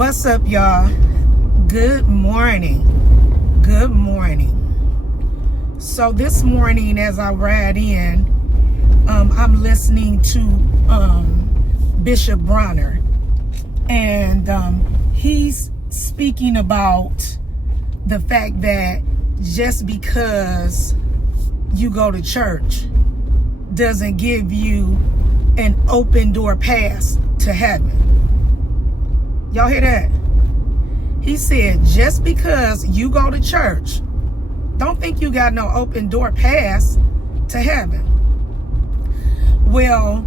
What's up, y'all? Good morning. Good morning. So this morning, as I ride in, I'm listening to Bishop Bronner, and he's speaking about the fact that just because you go to church doesn't give you an open door pass to heaven. Y'all hear that? He said, just because you go to church, don't think you got no open door pass to heaven. Well,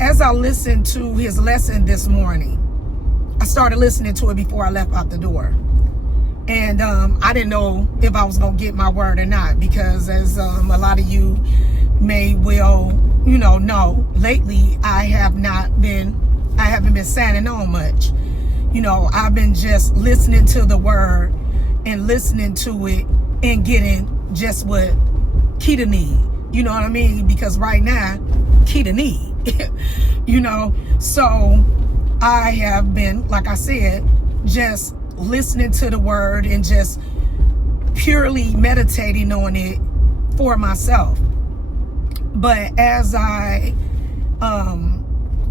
as I listened to his lesson this morning, I started listening to it before I left out the door. And I didn't know if I was going to get my word or not, because as a lot of you may well, know, lately I haven't been signing on much. I've been just listening to the word and listening to it and getting just what Keita need. You know what I mean? Because right now, Keita need. So I have been, like I said, just listening to the word and just purely meditating on it for myself. But as I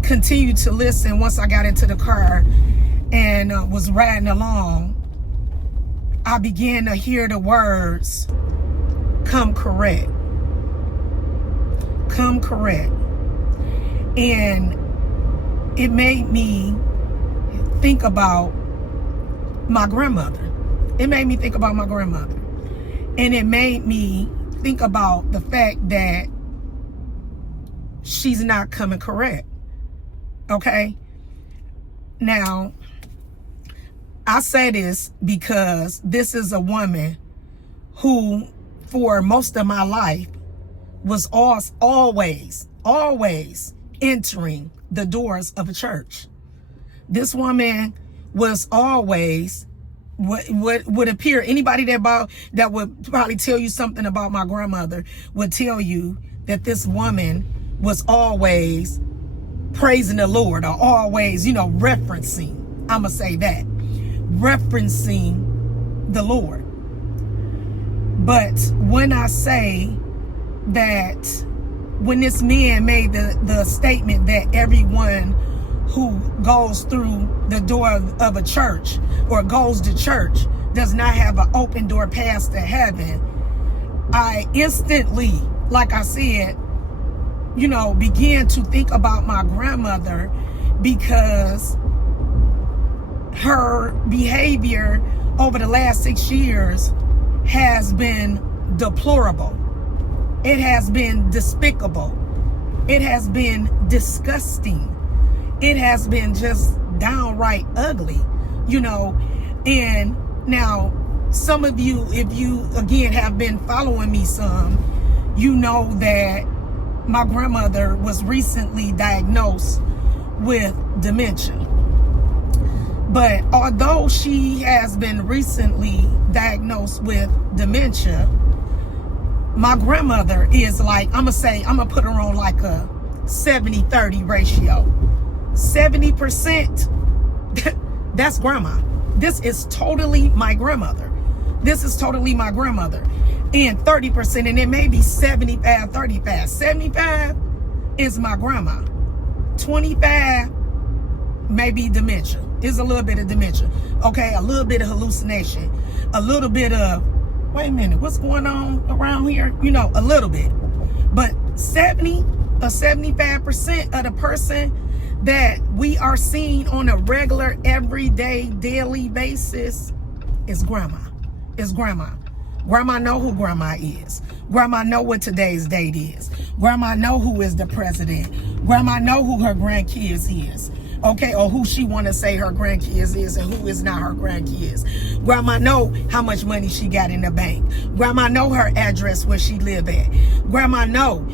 continued to listen, once I got into the car and was riding along, I began to hear the words, come correct. Come correct. And it made me think about my grandmother. It made me think about my grandmother. And it made me think about the fact that she's not coming correct. Okay? Now, I say this because this is a woman who, for most of my life, was always entering the doors of a church. This woman was always what would appear, anybody that would probably tell you something about my grandmother would tell you that this woman was always praising the Lord, or always, referencing, I'm gonna say that, referencing the Lord. But when I say that, when this man made the statement that everyone who goes through the door of a church or goes to church does not have an open door pass to heaven, I instantly, like I said, began to think about my grandmother, because her behavior over the last 6 years has been deplorable. It has been despicable. It has been disgusting. It has been just downright ugly, And now, some of you, if you, again, have been following me some, you know that my grandmother was recently diagnosed with dementia. But although she has been recently diagnosed with dementia, my grandmother is like, I'm gonna put her on like a 70-30 ratio. 70%, that's grandma. This is totally my grandmother. This is totally my grandmother. And 30%, and it may be 75-35. 75 is my grandma. 25 may be dementia. It's a little bit of dementia. Okay, a little bit of hallucination. A little bit of, wait a minute, what's going on around here? A little bit. But 70 or 75% of the person that we are seeing on a regular, everyday, daily basis is grandma. It's grandma. Grandma know who grandma is. Grandma know what today's date is. Grandma know who is the president. Grandma know who her grandkids is. Okay, or who she want to say her grandkids is and who is not her grandkids. Grandma know how much money she got in the bank. Grandma know her address where she live at. Grandma know,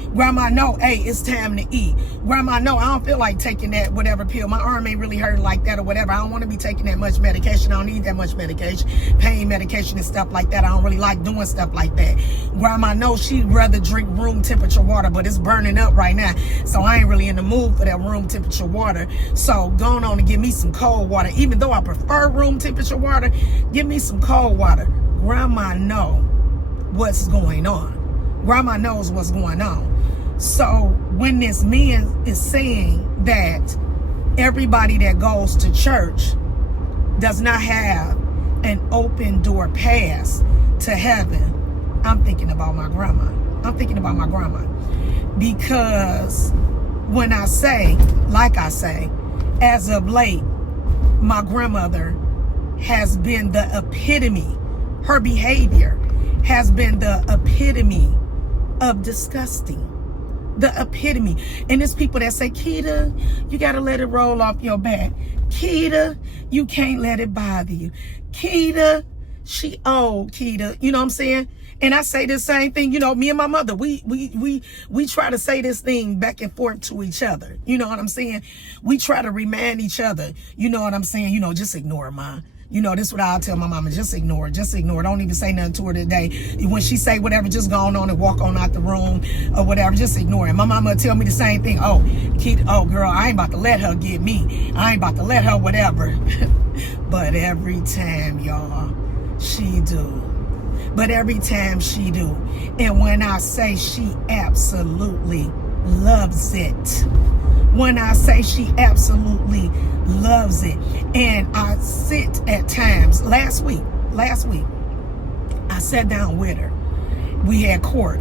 hey, it's time to eat. Grandma know, I don't feel like taking that whatever pill. My arm ain't really hurting like that or whatever. I don't want to be taking that much medication. I don't need that much medication. Pain medication and stuff like that. I don't really like doing stuff like that. Grandma knows she'd rather drink room temperature water, but it's burning up right now. So I ain't really in the mood for that room temperature water. So going on and give me some cold water. Even though I prefer room temperature water, give me some cold water. Grandma know what's going on. Grandma knows what's going on. So when this man is saying that everybody that goes to church does not have an open door pass to heaven, I'm thinking about my grandma. I'm thinking about my grandma. Because when I say, like I say, as of late, my grandmother has been the epitome. Her behavior has been the epitome of disgusting. The epitome. And there's people that say, Keita, you got to let it roll off your back. Keita, you can't let it bother you. Keita, she old, Keita. You know what I'm saying? And I say the same thing. You know, me and my mother, we try to say this thing back and forth to each other. You know what I'm saying? We try to remind each other. You know what I'm saying? You know, just ignore it, Ma. You know, this is what I'll tell my mama. Just ignore it. Just ignore it. Don't even say nothing to her today. When she say whatever, just go on and walk on out the room or whatever. Just ignore it. My mama tell me the same thing. Oh, kid, oh, girl, I ain't about to let her get me. I ain't about to let her whatever. But every time, y'all, she do. But every time she do. And when I say she absolutely loves it. When I say she absolutely loves it. And I sit at times, last week, I sat down with her. We had court.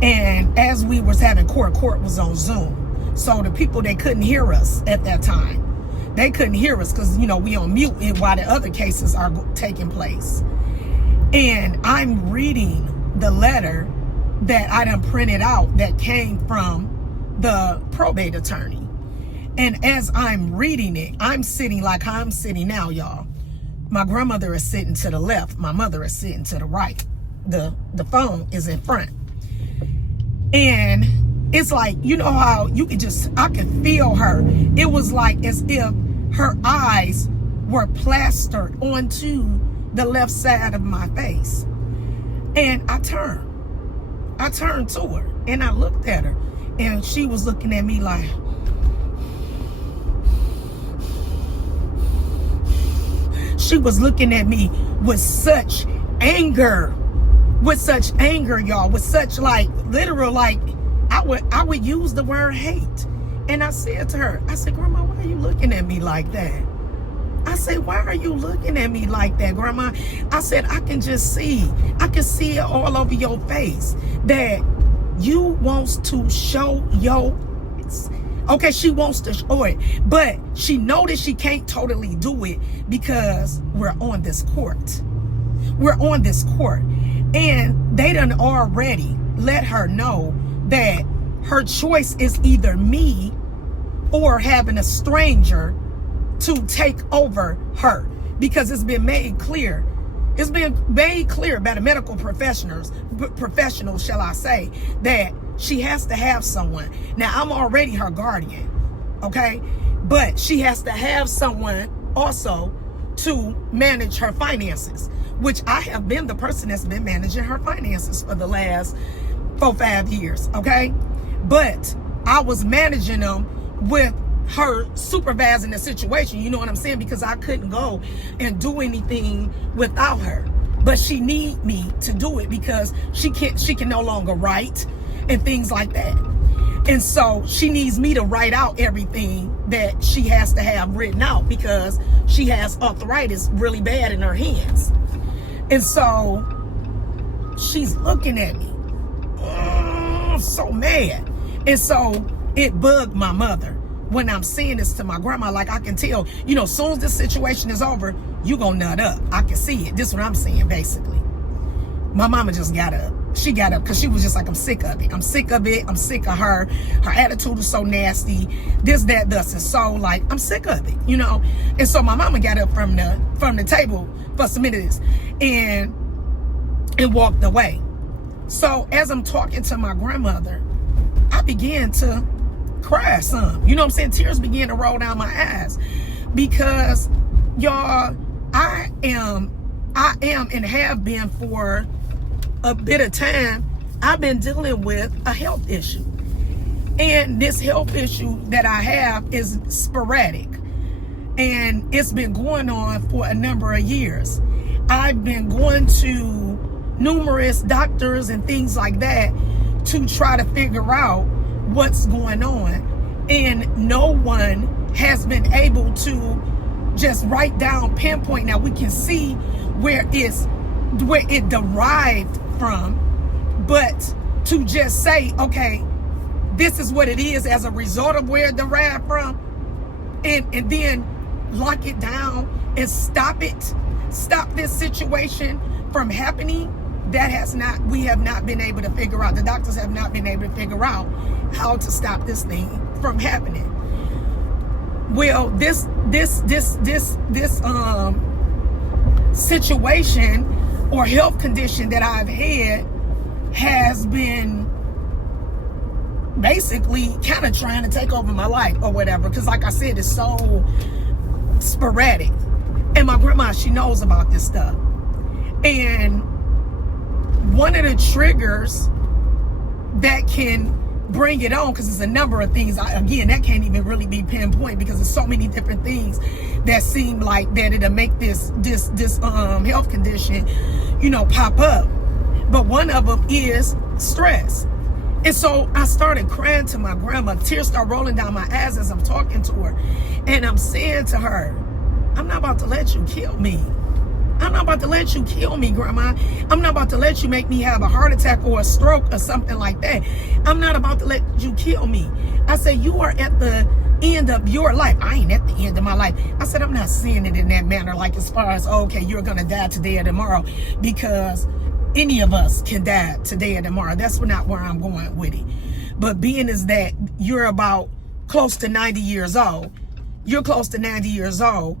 And as we was having court was on Zoom. So the people that couldn't hear us at that time, they couldn't hear us because, you know, we on mute while the other cases are taking place. And I'm reading the letter that I done printed out that came from the probate attorney. And as I'm reading it, I'm sitting like I'm sitting now, y'all. My grandmother is sitting to the left. My mother is sitting to the right. The phone is in front. And it's like, you know how you could just, I could feel her. It was like as if her eyes were plastered onto the left side of my face. And I turned to her and I looked at her and she was looking at me like, she was looking at me with such anger, y'all, with such like literal, like I would use the word hate. And I said to her, I said, Grandma, why are you looking at me like that? I said, why are you looking at me like that, Grandma? I said, I can see it all over your face that you wants to show your, okay, she wants to show it, but she know that she can't totally do it because we're on this court. We're on this court. And they done already let her know that her choice is either me or having a stranger to take over her, because it's been made clear. It's been made clear by the medical professionals, shall I say, that she has to have someone. Now, I'm already her guardian, okay? But she has to have someone also to manage her finances, which I have been the person that's been managing her finances for the last 4-5 years, okay? But I was managing them with her supervising the situation, you know what I'm saying? Because I couldn't go and do anything without her. But she need me to do it because she can no longer write and things like that. And so she needs me to write out everything that she has to have written out because she has arthritis really bad in her hands. And so she's looking at me, so mad. And so it bugged my mother when I'm saying this to my grandma. Like, I can tell, you know, as soon as this situation is over, you gonna nut up. I can see it. This is what I'm saying, basically. My mama just got up. She got up because she was just like, I'm sick of it. I'm sick of it. I'm sick of her. Her attitude is so nasty. This, that, thus. And so, like, I'm sick of it, you know? And so my mama got up from the table for some minutes and walked away. So as I'm talking to my grandmother, I began to cry some. You know what I'm saying? Tears began to roll down my eyes because, y'all, I am and have been for a bit of time, I've been dealing with a health issue. And this health issue that I have is sporadic. And it's been going on for a number of years. I've been going to numerous doctors and things like that to try to figure out what's going on. And no one has been able to just write down, pinpoint. Now we can see where it derived from, but to just say, okay, this is what it is as a result of where it derived from, and then lock it down and stop this situation from happening, we have not been able to figure out. The doctors have not been able to figure out how to stop this thing from happening. Well, this situation or health condition that I've had has been basically kind of trying to take over my life or whatever, because like I said, it's so sporadic. And my grandma, she knows about this stuff. And one of the triggers that can bring it on, because it's a number of things, again, that can't even really be pinpoint, because there's so many different things that seem like that it'll make this health condition, pop up. But one of them is stress. And so I started crying to my grandma. Tears start rolling down my eyes as I'm talking to her. And I'm saying to her, I'm not about to let you kill me. I'm not about to let you kill me, Grandma. I'm not about to let you make me have a heart attack or a stroke or something like that. I'm not about to let you kill me. I said, you are at the end of your life. I ain't at the end of my life. I said, I'm not saying it in that manner, like as far as, okay, you're going to die today or tomorrow, because any of us can die today or tomorrow. That's not where I'm going with it. But being is that you're about close to 90 years old. You're close to 90 years old.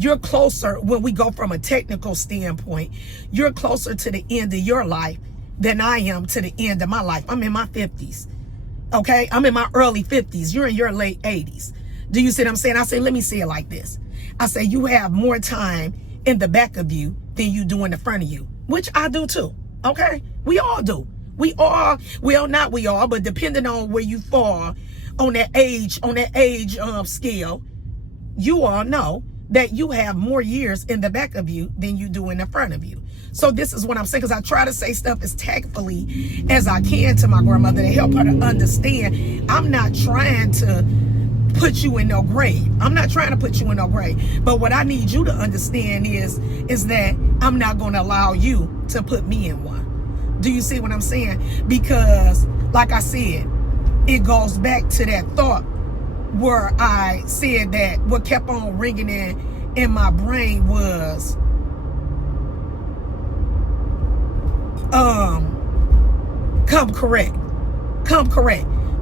You're closer, when we go from a technical standpoint, you're closer to the end of your life than I am to the end of my life. I'm in my 50s. Okay? I'm in my early 50s. You're in your late 80s. Do you see what I'm saying? I say, let me say it like this. I say, you have more time in the back of you than you do in the front of you, which I do too. Okay? We all do. We all, well, not we all, but depending on where you fall on that age scale, you all know that you have more years in the back of you than you do in the front of you. So this is what I'm saying, because I try to say stuff as tactfully as I can to my grandmother to help her to understand. I'm not trying to put you in no grave. I'm not trying to put you in no grave. But what I need you to understand is that I'm not going to allow you to put me in one. Do you see what I'm saying? Because, like I said, it goes back to that thought where I said that what kept on ringing in my brain was come correct.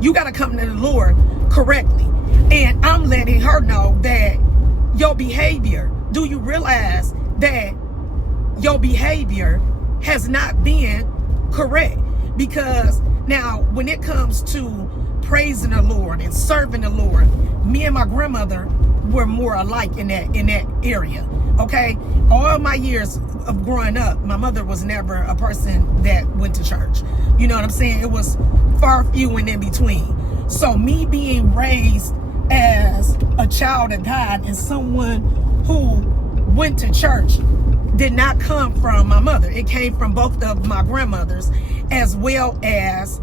You got to come to the Lord correctly. And I'm letting her know that your behavior, do you realize that your behavior has not been correct? Because now when it comes to praising the Lord and serving the Lord, me and my grandmother were more alike in that area. Okay, all my years of growing up, my mother was never a person that went to church. You know what I'm saying? It was far few and in between. So me being raised as a child of God and someone who went to church did not come from my mother. It came from both of my grandmothers, as well as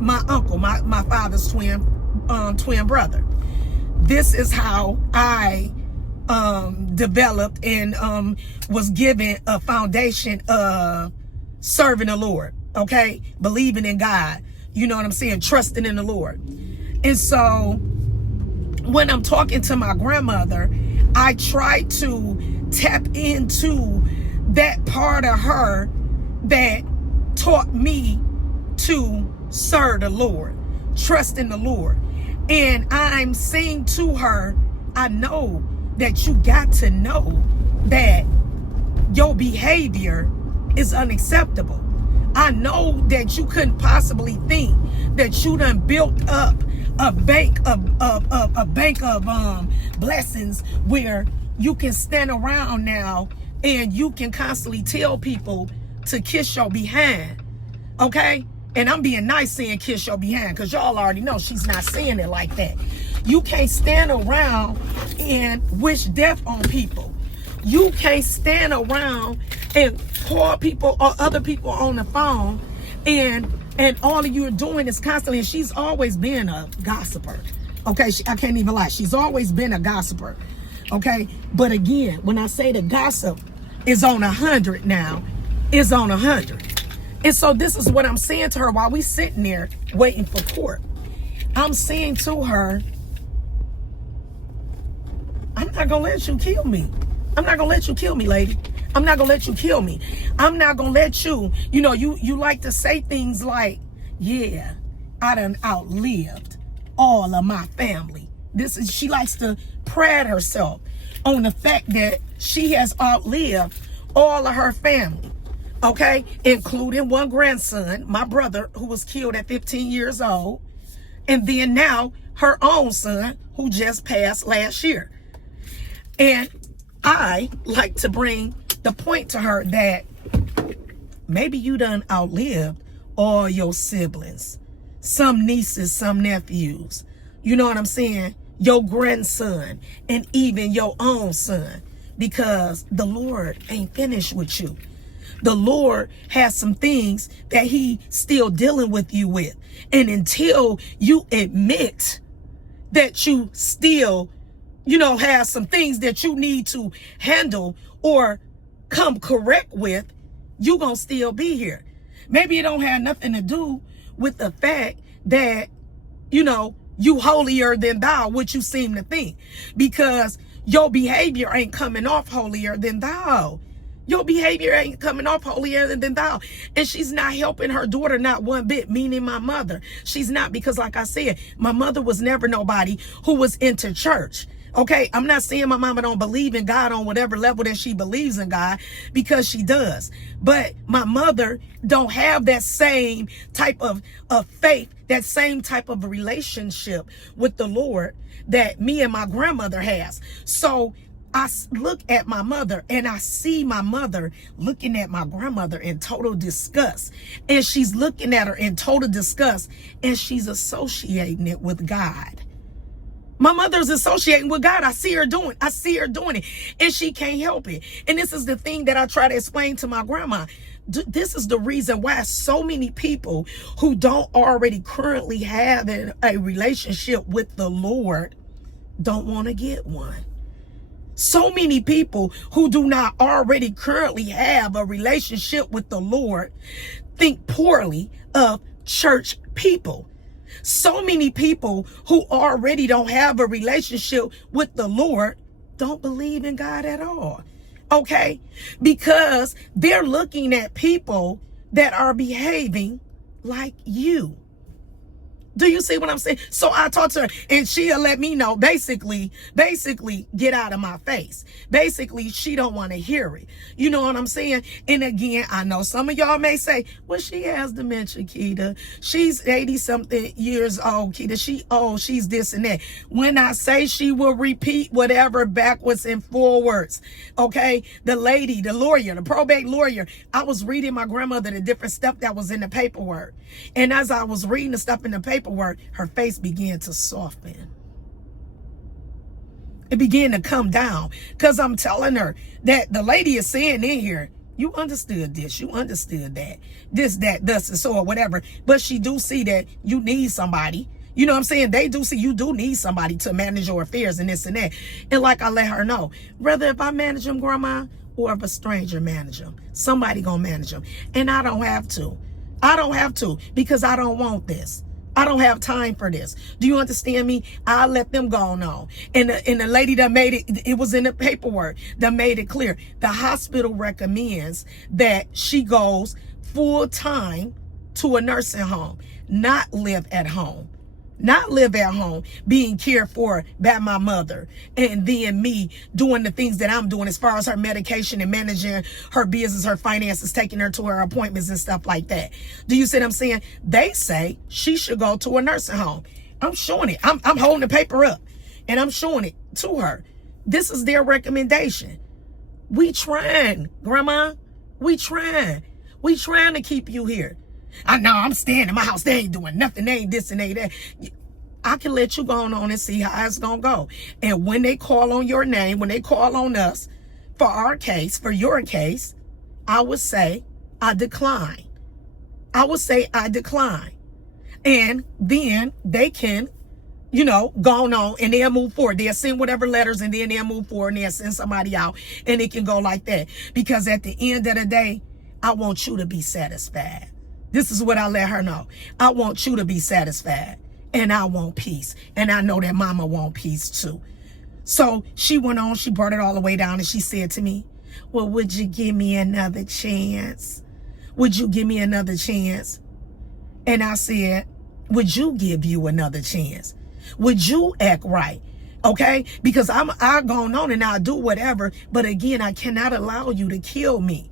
my uncle, my father's twin brother. This is how I developed and was given a foundation of serving the Lord, okay? Believing in God, you know what I'm saying? Trusting in the Lord. And so when I'm talking to my grandmother, I try to tap into that part of her that taught me to serve the Lord, trust in the Lord. And I'm saying to her, I know that you got to know that your behavior is unacceptable. I know that you couldn't possibly think that you done built up a bank of blessings where you can stand around now and you can constantly tell people to kiss your behind. Okay? And I'm being nice saying kiss your behind, because y'all already know she's not saying it like that. You can't stand around and wish death on people. You can't stand around and call people or other people on the phone, and all of you are doing is constantly, and she's always been a gossiper. Okay, I can't even lie. She's always been a gossiper. Okay, but again, when I say the gossip is on 100 now, is on 100. And so this is what I'm saying to her while we sitting there waiting for court. I'm saying to her, I'm not going to let you kill me. I'm not going to let you kill me, lady. I'm not going to let you kill me. I'm not going to let you, you like to say things like, yeah, I done outlived all of my family. She likes to pride herself on the fact that she has outlived all of her family. Okay, including one grandson, my brother, who was killed at 15 years old. And then now her own son, who just passed last year. And I like to bring the point to her that maybe you done outlived all your siblings. Some nieces, some nephews. You know what I'm saying? Your grandson and even your own son. Because the Lord ain't finished with you. The Lord has some things that he still dealing with you with. And until you admit that you still, have some things that you need to handle or come correct with, you gonna still be here. Maybe it don't have nothing to do with the fact that, you holier than thou, which you seem to think. Because your behavior ain't coming off holier than thou. Your behavior ain't coming off holier than thou. And she's not helping her daughter, not one bit, meaning my mother. She's not, because like I said, my mother was never nobody who was into church. Okay, I'm not saying my mama don't believe in God on whatever level that she believes in God, because she does. But my mother don't have that same type of faith, that same type of relationship with the Lord that me and my grandmother has. So I look at my mother and I see my mother looking at my grandmother in total disgust. And she's looking at her in total disgust, and she's associating it with God. My mother's associating with God. I see her doing it, and she can't help it. And this is the thing that I try to explain to my grandma. This is the reason why so many people who don't already currently have a relationship with the Lord don't want to get one. So many people who do not already currently have a relationship with the Lord think poorly of church people. So many people who already don't have a relationship with the Lord don't believe in God at all. Okay? Because they're looking at people that are behaving like you. Do you see what I'm saying? So I talked to her, and she'll let me know, basically, get out of my face. Basically, she don't want to hear it. You know what I'm saying? And again, I know some of y'all may say, well, she has dementia, Keita. She's 80-something years old, Keita. She's this and that. When I say she will repeat whatever backwards and forwards, okay? The lady, the lawyer, the probate lawyer, I was reading my grandmother the different stuff that was in the paperwork. And as I was reading the stuff in the paperwork, her face began to soften. It began to come down, because I'm telling her that the lady is saying in here, you understood this, you understood that, this, that, thus, and so, or whatever. But she do see that you need somebody. You know what I'm saying? They do see you do need somebody to manage your affairs and this and that. And like I let her know, whether if I manage them, Grandma, or if a stranger manage them, somebody gonna manage them. And I don't have to. I don't have to, because I don't want this. I don't have time for this. Do you understand me? I'll let them go on. And the lady that made it was in the paperwork that made it clear. The hospital recommends that she goes full time to a nursing home, not live at home. Not live at home, being cared for by my mother, and then me doing the things that I'm doing as far as her medication and managing her business, her finances, taking her to her appointments and stuff like that. Do you see what I'm saying? They say she should go to a nursing home. I'm showing it. I'm holding the paper up, and I'm showing it to her. This is their recommendation. We trying, Grandma. We trying. We trying to keep you here. I know I'm staying in my house. They ain't doing nothing. They ain't this and they that. I can let you go on and see how it's going to go. And when they call on your name, when they call on us for our case, for your case, I would say I decline. I would say I decline. And then they can, you know, go on and they'll move forward. They'll send whatever letters and then they'll move forward and they'll send somebody out and it can go like that. Because at the end of the day, I want you to be satisfied. This is what I let her know. I want you to be satisfied. And I want peace. And I know that mama want peace too. So she went on, she brought it all the way down and she said to me, well, would you give me another chance? Would you give me another chance? And I said, would you give you another chance? Would you act right? Okay? Because I'll go on and I'll do whatever. But again, I cannot allow you to kill me.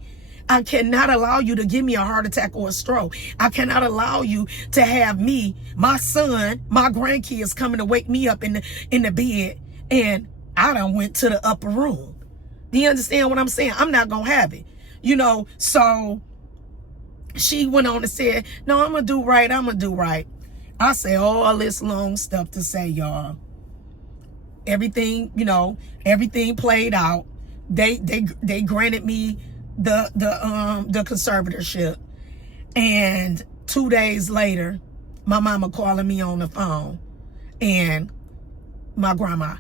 I cannot allow you to give me a heart attack or a stroke. I cannot allow you to have me, my son, my grandkids coming to wake me up in the bed and I done went to the upper room. Do you understand what I'm saying? I'm not going to have it. You know, so she went on and said, no, I'm going to do right. I'm going to do right. I say all this long stuff to say, y'all, everything, you know, everything played out. They granted me the conservatorship, and 2 days later my mama calling me on the phone and my grandma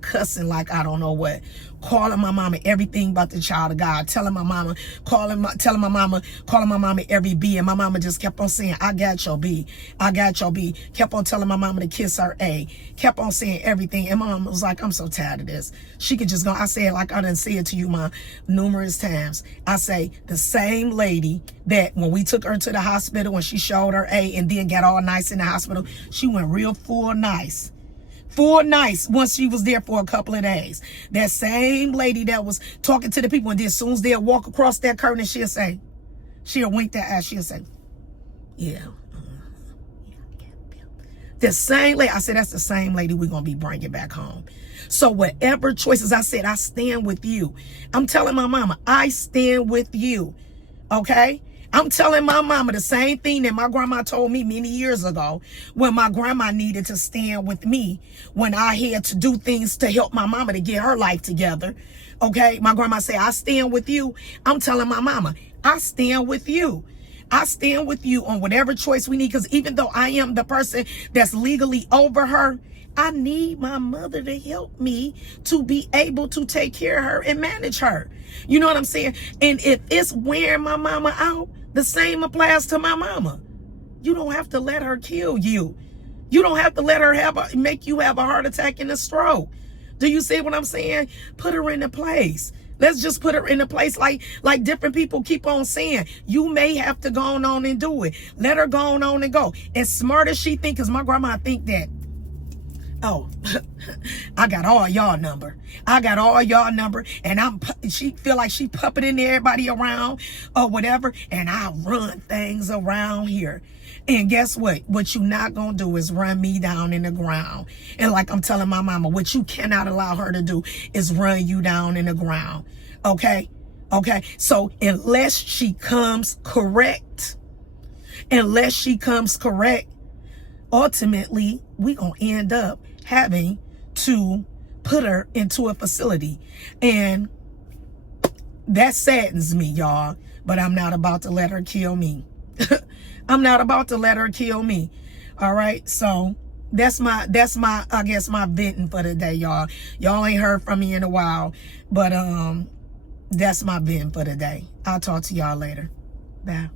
cussing like I don't know what, calling my mama everything but the child of God, telling my mama, calling my mama every B, and my mama just kept on saying, I got your B, I got your B, kept on telling my mama to kiss her A, kept on saying everything, and my mama was like, I'm so tired of this. She could just go, I said, like I done said to you, Ma, numerous times, I say, the same lady that when we took her to the hospital, when she showed her A and then got all nice in the hospital, she went real full nice once she was there for a couple of days. That same lady that was talking to the people, and then as soon as they'll walk across that curtain, she'll wink that eye, she'll say, yeah. The same lady, I said, that's the same lady we're going to be bringing back home. So whatever choices, I said, I stand with you. I'm telling my mama, I stand with you. Okay? I'm telling my mama the same thing that my grandma told me many years ago when my grandma needed to stand with me when I had to do things to help my mama to get her life together. Okay? My grandma said, I stand with you. I'm telling my mama, I stand with you. I stand with you on whatever choice we need, because even though I am the person that's legally over her, I need my mother to help me to be able to take care of her and manage her. You know what I'm saying? And if it's wearing my mama out, the same applies to my mama. You don't have to let her kill you. You don't have to let her make you have a heart attack and a stroke. Do you see what I'm saying? Put her in a place. Let's just put her in a place like different people keep on saying. You may have to go on and do it. Let her go on and go. As smart as she think, because my grandma think that, oh, I got all y'all number. I got all y'all number, and she feel like she puppeting everybody around or whatever, and I run things around here. And guess what? What you not gonna do is run me down in the ground. And like I'm telling my mama, what you cannot allow her to do is run you down in the ground. Okay? Okay? So unless she comes correct, ultimately, we gonna end up having to put her into a facility. And that saddens me, y'all. But I'm not about to let her kill me. I'm not about to let her kill me. All right? So that's my I guess my venting for the day, y'all. Y'all ain't heard from me in a while. But that's my venting for the day. I'll talk to y'all later. Bye.